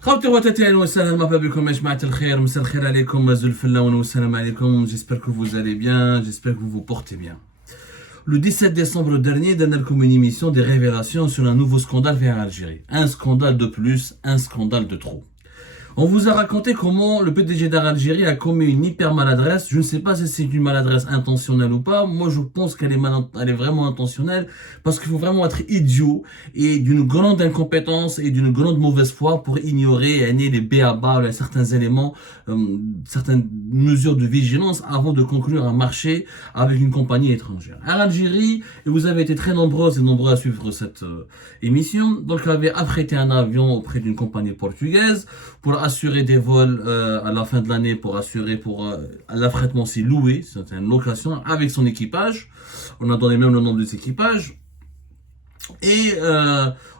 خوتي خواتاتي اهلا وسهلا مرحبا بكم يا جماعة الخير مساء الخير عليكم زول الفلاون والسلام عليكم. J'espère que vous allez bien, j'espère que vous vous portez bien. Le 17 décembre dernier, donne comme une émission des révélations sur un nouveau scandale vers Algérie. Un scandale de plus, un scandale de trop. On vous a raconté comment le PDG d'Air Algérie a commis une hyper maladresse. Je ne sais pas si c'est une maladresse intentionnelle ou pas. Moi, je pense elle est vraiment intentionnelle parce qu'il faut vraiment être idiot et d'une grande incompétence et d'une grande mauvaise foi pour ignorer les b.a.-ba, certains éléments, certaines mesures de vigilance avant de conclure un marché avec une compagnie étrangère. Air Algérie, et vous avez été très nombreuses et nombreux à suivre cette émission, donc avait affrété un avion auprès d'une compagnie portugaise pour assurer des vols à la fin de l'année, pour assurer l'affrètement, c'est loué, c'est une location avec son équipage. On a donné même le nom de cet équipage. Et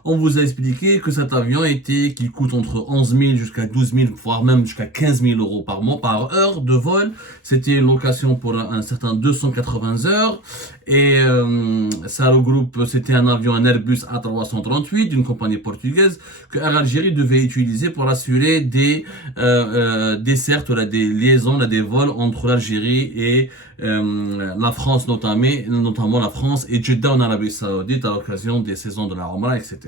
on vous a expliqué que cet avion qui coûte entre 11 000 jusqu'à 12 000, voire même jusqu'à 15 000 euros par mois, par heure de vol. C'était une location pour un certain 280 heures. Et ça regroupe, c'était un avion, un Airbus A338 d'une compagnie portugaise que Air Algérie devait utiliser pour assurer des dessertes, des liaisons, des vols entre l'Algérie et la France, notamment la France et Jeddah en Arabie Saoudite à l'occasion des saisons de la Omra, etc.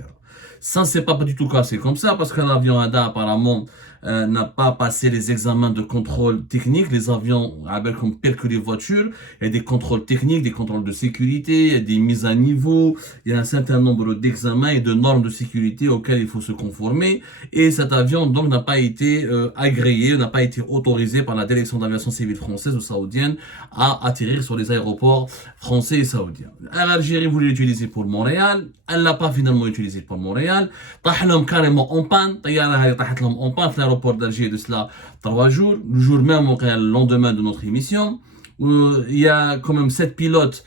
Ça ne s'est pas du tout cassé comme ça parce qu'un avion ADA apparemment n'a pas passé les examens de contrôle technique. Les avions, comme pire que les voitures, il y a des contrôles techniques, des contrôles de sécurité, il y a des mises à niveau, il y a un certain nombre d'examens et de normes de sécurité auxquelles il faut se conformer. Et cet avion donc n'a pas été agréé, n'a pas été autorisé par la direction d'aviation civile française ou saoudienne à atterrir sur les aéroports français et saoudiens. L'Algérie voulait l'utiliser pour Montréal, elle l'a pas finalement utilisé pour Montréal. طاح لهم carrément en panne, طيارة هاي طاحت لهم en panne في l'aéroport d'Alger de cela 3 jours, le jour même le lendemain de notre émission. Il y a quand même 7 pilotes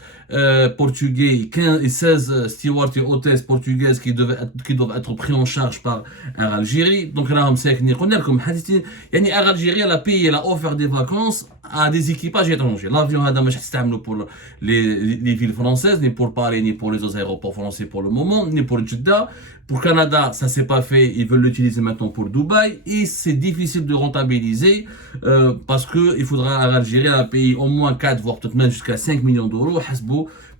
portugais 15 et 16 stewards et hôtesses portugaises qui doivent être pris en charge par Air Algérie. Donc là, comme Air Algérie elle a payé, elle a offert des vacances à des équipages étrangers. L'avion a pour les villes françaises, ni pour Paris, ni pour les autres aéroports français pour le moment, ni pour Jeddah. Pour Canada, ça s'est pas fait, ils veulent l'utiliser maintenant pour Dubaï et c'est difficile de rentabiliser parce que il faudra à l'Algérie à payer au moins 4 voire peut-être même jusqu'à 5 millions d'euros,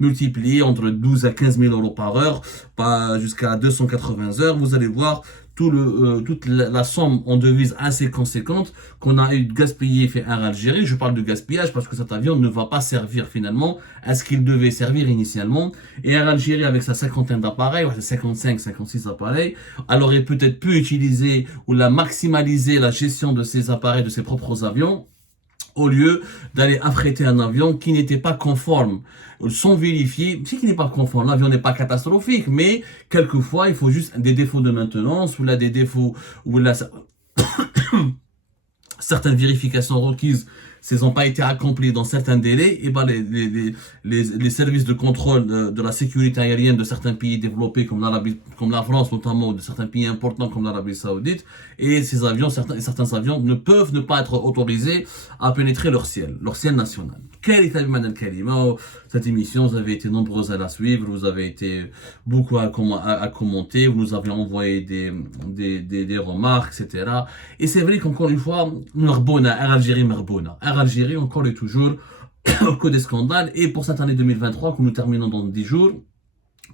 multiplié entre 12 à 15 000 euros par heure, pas jusqu'à 280 heures. Vous allez voir toute la somme en devise assez conséquente qu'on a eu de gaspiller fait Air Algérie. Je parle de gaspillage parce que cet avion ne va pas servir finalement à ce qu'il devait servir initialement. Et Air Algérie, avec sa cinquantaine d'appareils, 55, 56 appareils, elle aurait peut-être pu utiliser ou maximaliser la gestion de ses appareils, de ses propres avions, au lieu d'aller affréter un avion qui n'était pas conforme, sans vérifier. C'est qu'il n'est pas conforme, l'avion n'est pas catastrophique, mais quelquefois il faut juste des défauts de maintenance, ou là des défauts, ou là certaines vérifications requises n'ont pas été accomplies dans certains délais, et ben les services de contrôle de la sécurité aérienne de certains pays développés comme la France notamment, ou de certains pays importants comme l'Arabie Saoudite, et certains avions ne peuvent ne pas être autorisés à pénétrer leur ciel national. Cette émission, vous avez été nombreux à la suivre, vous avez été beaucoup à commenter, vous nous avez envoyé des remarques, etc. Et c'est vrai qu'encore une fois, Air Algérie encore et toujours au cours des scandales. Et pour cette année 2023 que nous terminons dans 10 jours,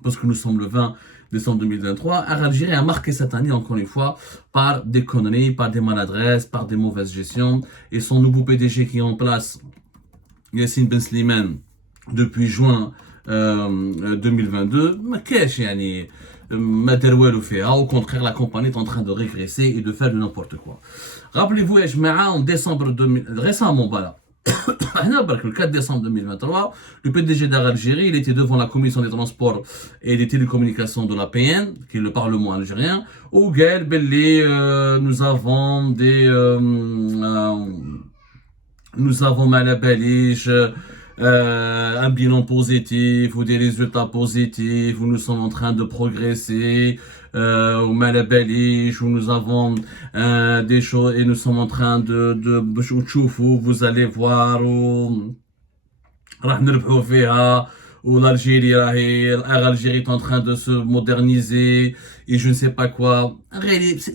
parce que nous sommes le 20 décembre 2023, Air Algérie a marqué cette année encore une fois par des conneries, par des maladresses, par des mauvaises gestions. Et son nouveau PDG qui est en place, Yassine Ben Slimane, depuis juin 2022, au contraire, la compagnie est en train de régresser et de faire de n'importe quoi. Rappelez-vous, en décembre 2000, récemment, voilà. Le 4 décembre 2023, le PDG d'Air Algérie, il était devant la commission des transports et des télécommunications de la PN, qui est le Parlement algérien, où nous avons Malabalige, un bilan positif ou des résultats positifs, où nous sommes en train de progresser, au Malabalige, où nous avons des choses et nous sommes en train de vous allez voir, راح نربحوا فيها où l'Algérie est en train de se moderniser et je ne sais pas quoi. En réalité,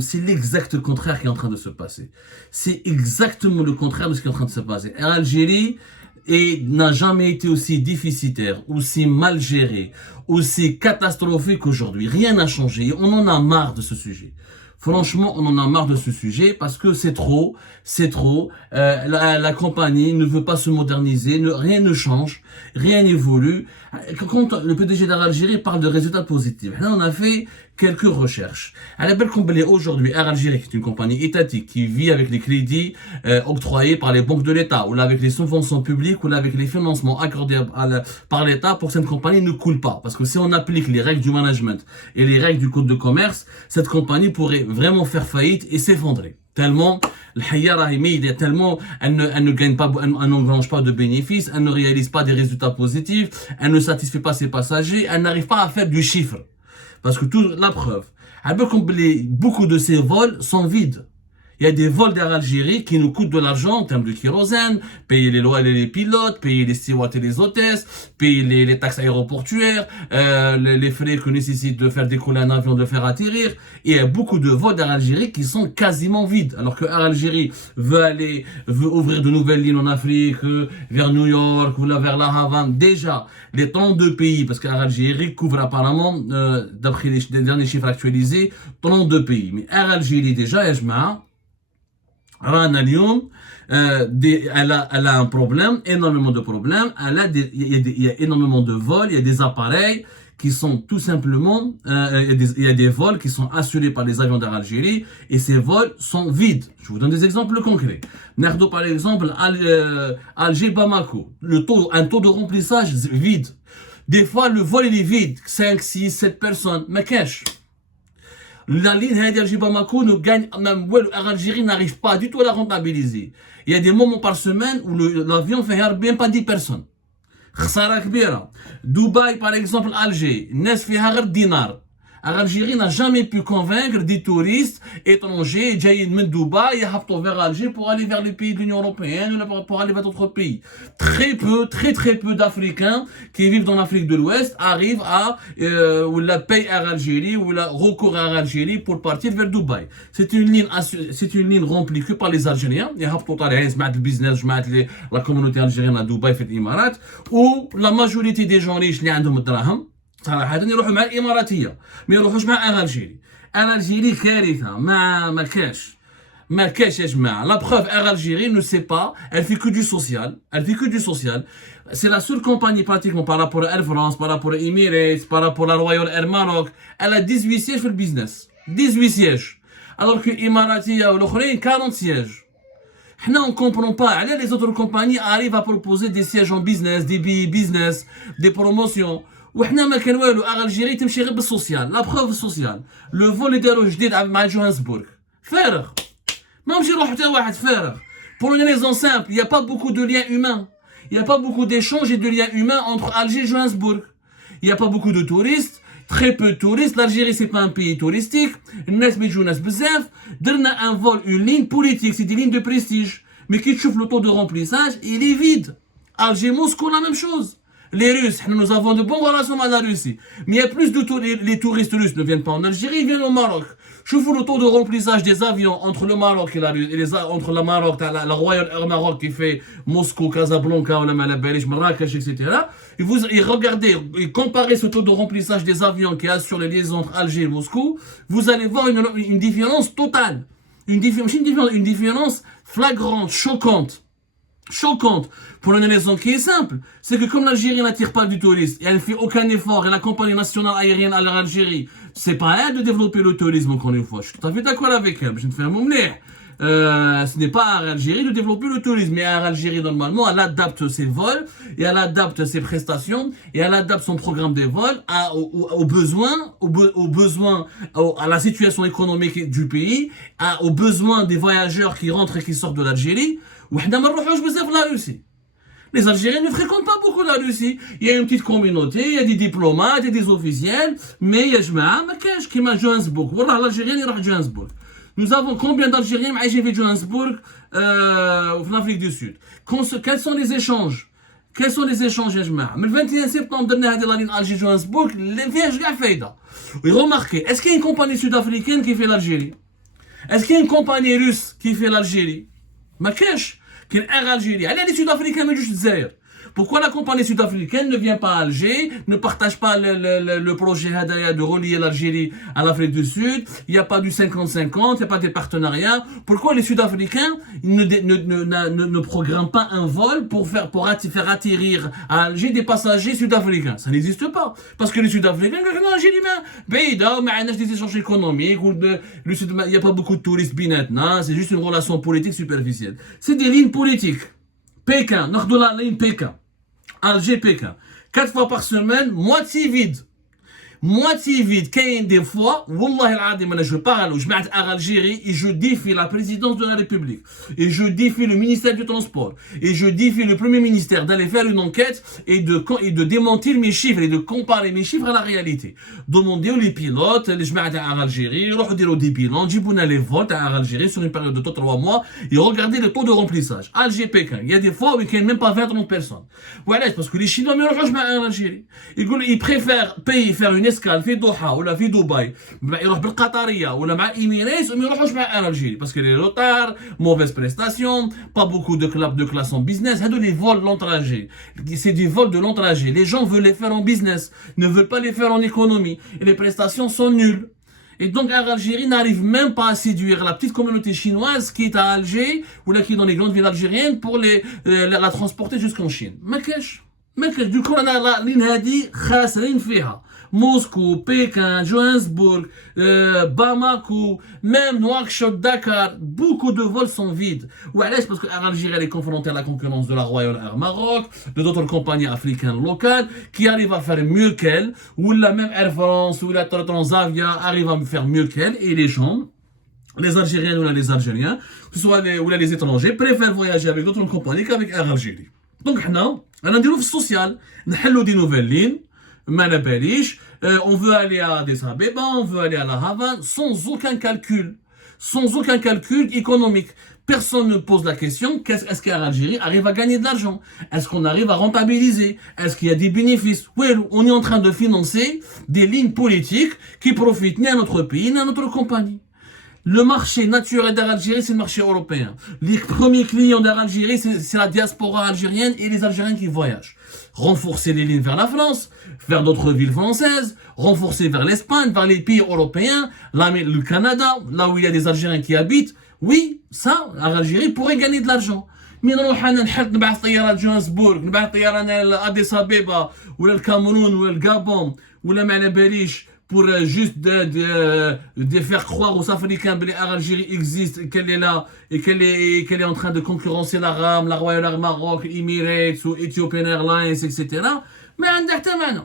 c'est l'exact contraire qui est en train de se passer. C'est exactement le contraire de ce qui est en train de se passer. L'Algérie n'a jamais été aussi déficitaire, aussi mal gérée, aussi catastrophique qu'aujourd'hui. Rien n'a changé. On en a marre de ce sujet. Franchement, on en a marre de ce sujet parce que c'est trop. La compagnie ne veut pas se moderniser, rien ne change, rien n'évolue. Quand le PDG d'Algérie parle de résultats positifs, là on a fait quelques recherches. À la belle comblée aujourd'hui, Air Algérie, qui est une compagnie étatique qui vit avec les crédits octroyés par les banques de l'État, ou là avec les subventions publiques, ou là avec les financements accordés par l'État pour que cette compagnie ne coule pas. Parce que si on applique les règles du management et les règles du code de commerce, cette compagnie pourrait vraiment faire faillite et s'effondrer. Tellement, tellement elle ne gagne pas, elle n'engrange pas de bénéfices, elle ne réalise pas des résultats positifs, elle ne satisfait pas ses passagers, elle n'arrive pas à faire du chiffre. Parce que la preuve, beaucoup de ces vols sont vides. Il y a des vols d'Air Algérie qui nous coûtent de l'argent en termes de kérosène, payer les loyers et les pilotes, payer les stewards et les hôtesses, payer les taxes aéroportuaires, les frais que nécessite de faire décoller un avion, de faire atterrir. Et il y a beaucoup de vols d'Air Algérie qui sont quasiment vides. Alors que Air Algérie veut ouvrir de nouvelles lignes en Afrique, vers New York, ou là vers la Havane. Déjà, les 32 pays, parce qu'Air Algérie couvre apparemment, d'après les derniers chiffres actualisés, 32 pays. Mais Air Algérie déjà, رانا اليوم elle a un problème, énormément de problèmes. Il y a énormément de vols, il y a des appareils qui sont tout simplement, il y a des vols qui sont assurés par les avions d'Air Algérie et ces vols sont vides. Je vous donne des exemples concrets. Nardo par exemple, Alger-Bamako, un taux de remplissage vide. Des fois le vol il est vide, 5, 6, 7 personnes, mais cash. La ligne Alger-Bamako ne gagne, même l'Algérie n'arrive pas du tout à la rentabiliser. Il y a des moments par semaine où l'avion fait même pas 10 personnes. خسارة كبيرة. Dubaï par exemple, Alger, الناس فيها غير دينار. Algérie n'a jamais pu convaincre des touristes étrangers جايين من Dubaï يهبطوا vers Alger pour aller vers les pays de l'Union européenne ou pour aller vers d'autres pays. Très peu d'Africains qui vivent dans l'Afrique de l'Ouest arrivent à ou la paye à Algérie ou la recours à Algérie pour partir vers Dubaï. C'est une ligne remplie que par les Algériens. يهبطوا طالعين جماعة البيزنس جماعة la communauté algérienne à Dubaï في الإمارات ou la majorité des gens riches اللي عندهم الدراهم صراحة يروحوا مع الإماراتية ما يروحوش مع ألجيري. ألجيري كارثة ما كاش يا جماعة. La preuve, Air Algérie ne sait pas, elle fait que du social. C'est la seule compagnie pratiquement par rapport à Air France, par rapport à Emirates, par rapport à Royal Air Maroc. Elle a 18 sièges pour le business. 18 sièges. Alors que l'Imaratia ou l'Okhrain, 40 sièges. On ne comprend pas. Les autres compagnies arrivent à proposer des sièges en business, des billets business, des promotions. وحنا ما كان والو الجيري تمشي غير بالسوسيال لا بروف السوسيال لو فول اللي داروا جديد مع جوهانسبورغ فارغ ما مشي يروح حتى واحد فارغ pour une raison simple il y a pas beaucoup de liens humains il y a pas beaucoup d'échanges et de liens humains entre Alger et Johannesburg il y a pas beaucoup de touristes très peu de touristes l'Algérie c'est pas un pays touristique الناس بيجوا ناس بزاف درنا un vol une ligne politique c'est des lignes de prestige mais qui تشوف le taux de remplissage il est vide Alger Moscou la même chose. Les Russes, nous avons de bonnes relations avec la Russie. Mais il y a plus de les touristes russes ne viennent pas en Algérie, ils viennent au Maroc. Je vous le taux de remplissage des avions entre le Maroc et la Russie, entre le Maroc, la Royal Air Maroc qui fait Moscou, Casablanca, Marrakech, etc. Et regardez, et comparez ce taux de remplissage des avions qui assurent les liaisons entre Alger et Moscou, vous allez voir une différence totale. Une différence flagrante, choquante. Pour une raison qui est simple, c'est que comme l'Algérie n'attire pas du touriste, et elle ne fait aucun effort, et la compagnie nationale aérienne à l'Algérie, c'est pas à elle de développer le tourisme encore une fois. Je suis tout à fait d'accord avec elle, je ne fais un moment ce n'est pas à l'Algérie de développer le tourisme, mais à l'Algérie normalement, elle adapte ses vols, et elle adapte ses prestations, et elle adapte son programme de vols aux besoins, à la situation économique du pays, aux besoins des voyageurs qui rentrent et qui sortent de l'Algérie. Les Algériens ne fréquentent pas beaucoup la Russie. Il y a une petite communauté, il y a des diplomates, il y a des officiels, mais il y a qui m'a Johannesburg. Voilà, l'Algérien il à Johannesburg. Nous avons combien d'Algériens qui vivent à Johannesburg en Afrique du Sud? Quels sont les échanges? Quels sont les échanges, le 21 septembre dernier, la ligne Alger-Johannesburg, les viages gars faïda. Et remarquez, est-ce qu'il y a une compagnie sud-africaine qui fait l'Algérie? Est-ce qu'il y a une compagnie russe qui fait l'Algérie? Ma cache, qu'il y a Air Algérie. Allez, les Sud-Africains, mais juste Zaire. Pourquoi la compagnie sud-africaine ne vient pas à Alger, ne partage pas le projet Hadaya de relier l'Algérie à l'Afrique du Sud? Il n'y a pas du 50-50, il n'y a pas des partenariats. Pourquoi les Sud-Africains ne programment pas un vol pour faire atterrir à Alger des passagers sud-africains? Ça n'existe pas. Parce que les Sud-Africains, non, Algérie, des échanges économiques, il n'y a pas beaucoup de touristes binetna, c'est juste une relation politique superficielle. C'est des lignes politiques. Pékin, nord de la ligne Pékin. Alger-Pékin. 4 fois par semaine, moitié vide. Moitié vide. Des fois, Wallah je parle, je mets à Algérie et je défie la présidence de la République. Et je défie le ministère du Transport. Et je défie le premier ministère d'aller faire une enquête et de démentir mes chiffres et de comparer mes chiffres à la réalité. Demandez aux pilotes, je mets à Algérie, regardez des bilans, j'ai les vols à Algérie sur une période de 3 mois et regardez le taux de remplissage. Alger-Pékin. Il y a des fois où il n'y a même pas 20-30 personnes. Voilà, parce que les Chinois, mais je mets à Algérie. Ils préfèrent payer, faire une escale في دوحة ولا في دبي يروح بالقطرية ولا مع إيميريتس وما يروحوش مع الجيري parce que les retards, mauvaise prestation, pas beaucoup de classe en business. هادو les vols long trajet, c'est des vols de long trajet. Les gens veulent les faire en business, ne veulent pas les faire en économie et les prestations sont nulles. Et donc Algérie n'arrive même pas à séduire la petite communauté chinoise qui est à Alger ou là qui est dans les grandes villes algériennes pour la transporter jusqu'en Chine. ما كاش du coup on a la ligne هادي خاسرين فيها. Moscou, Pékin, Johannesburg, Bamako, même Nouakchott, Dakar, beaucoup de vols sont vides. Parce que l'Algérie est confrontée à la concurrence de la Royal Air Maroc, de d'autres compagnies africaines locales qui arrivent à faire mieux qu'elle, ou la même Air France ou la Transavia arrive à faire mieux qu'elle, et les gens, les Algériens ou les Algériens, que ce soit les étrangers, préfèrent voyager avec d'autres compagnies qu'avec Air Algérie. Donc, on a des social, on a des nouvelles lignes. On veut aller à Addis Abeba, on veut aller à La Havane, sans aucun calcul économique. Personne ne pose la question, est-ce qu'Air Algérie arrive à gagner de l'argent? Est-ce qu'on arrive à rentabiliser? Est-ce qu'il y a des bénéfices? Oui, on est en train de financer des lignes politiques qui profitent ni à notre pays, ni à notre compagnie. Le marché naturel d'Air Algérie, c'est le marché européen. Les premiers clients d'Air Algérie, c'est la diaspora algérienne et les Algériens qui voyagent. Renforcer les lignes vers la France, vers d'autres villes françaises, renforcer vers l'Espagne, vers les pays européens, le Canada, là où il y a des Algériens qui habitent. Oui, ça, Air Algérie pourrait gagner de l'argent. Mais نروح انا نبعث طياره لجوهانسبورغ نبعث طياره لأديس أبيبا ولا الكاميرون ولا الغابون ولا ما على باليش pour juste de faire croire aux Africains que l'Air Algérie existe, qu'elle est là et qu'elle est en train de concurrencer la RAM, la Royal Air Maroc, Emirates ou Ethiopian Airlines, etc. ما عندها حتى معنى.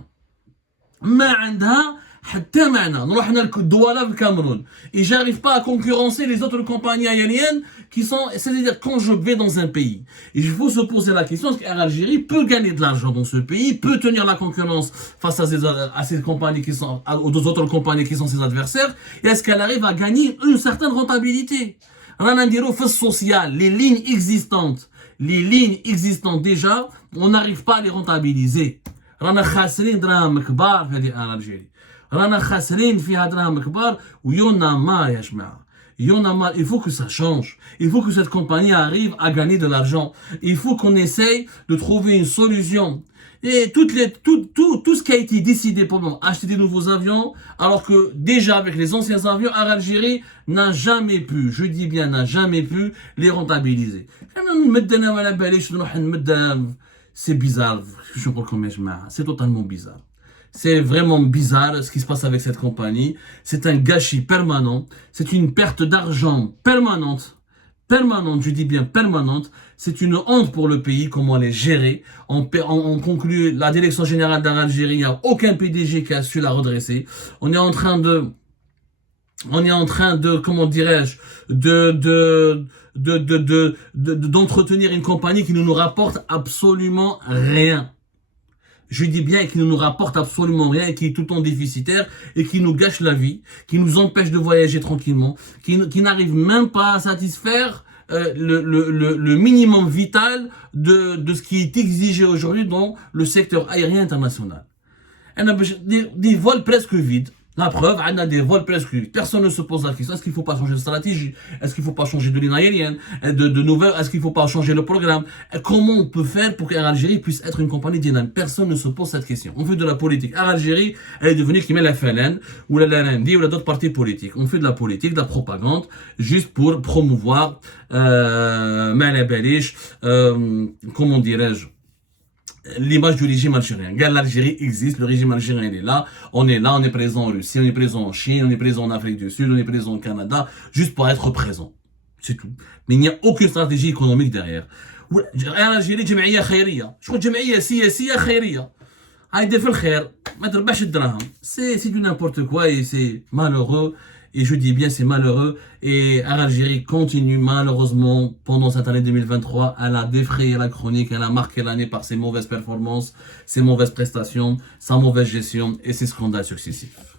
ما عندها حتى معنى. نروح هنا الدوالة في الكاميرون. Et j'arrive pas à concurrencer les autres compagnies aériennes qui sont, c'est-à-dire quand je vais dans un pays, il faut se poser la question, est-ce qu'Air Algérie peut gagner de l'argent dans ce pays, peut tenir la concurrence face à ces compagnies qui sont, aux autres compagnies qui sont ses adversaires, et est-ce qu'elle arrive à gagner une certaine rentabilité? Ranandiro fait social, les lignes existantes déjà, on n'arrive pas à les rentabiliser. رانا خاسرين دراهم كبار في هذه Air Algérie. رانا خاسرين فيها دراهم كبار ويونا ما يا جماعه. Il faut que ça change. Il faut que cette compagnie arrive à gagner de l'argent. Il faut qu'on essaye de trouver une solution. Et tout ce qui a été décidé pour acheter des nouveaux avions, alors que déjà avec les anciens avions, Air Algérie n'a jamais pu, je dis bien n'a jamais pu, les rentabiliser. C'est bizarre, c'est totalement bizarre. C'est vraiment bizarre ce qui se passe avec cette compagnie. C'est un gâchis permanent. C'est une perte d'argent permanente. Je dis bien permanente. C'est une honte pour le pays, comment elle est gérée. On conclut la direction générale d'Algérie. Il n'y a aucun PDG qui a su la redresser. On est en train de, comment dirais-je, d'entretenir une compagnie qui ne nous rapporte absolument rien. Je dis bien qu'il ne nous rapporte absolument rien et qui est tout le temps déficitaire et qui nous gâche la vie, qui nous empêche de voyager tranquillement, qui n'arrive même pas à satisfaire le minimum vital de ce qui est exigé aujourd'hui dans le secteur aérien international. On a des vols presque vides. La preuve, on a des vols presque vides. Personne ne se pose la question, est-ce qu'il ne faut pas changer de stratégie? Est-ce qu'il ne faut pas changer de ligne aérienne? De nouvelles, est-ce qu'il ne faut pas changer le programme? Comment on peut faire pour qu'Air Algérie puisse être une compagnie dynamique? Personne ne se pose cette question. On fait de la politique. Air Algérie, elle est devenue qui met la FLN, ou la LND, ou d'autres partis politiques. On fait de la politique, de la propagande, juste pour promouvoir, comment dirais-je, l'image du régime algérien. Regarde, l'Algérie existe, le régime algérien il est là, on est présent en Russie, on est présent en Chine, on est présent en Afrique du Sud, on est présent au Canada, juste pour être présent. C'est tout. Mais il n'y a aucune stratégie économique derrière. l'Algérie جمعية خيرية. شغل جمعية سياسية خيرية. هايدي في الخير ما تربحش الدراهم. C'est du n'importe quoi et c'est malheureux. Et je dis bien c'est malheureux. Et Air Algérie continue malheureusement pendant cette année 2023. Elle a défrayé la chronique, elle a marqué l'année par ses mauvaises performances, ses mauvaises prestations, sa mauvaise gestion et ses scandales successifs.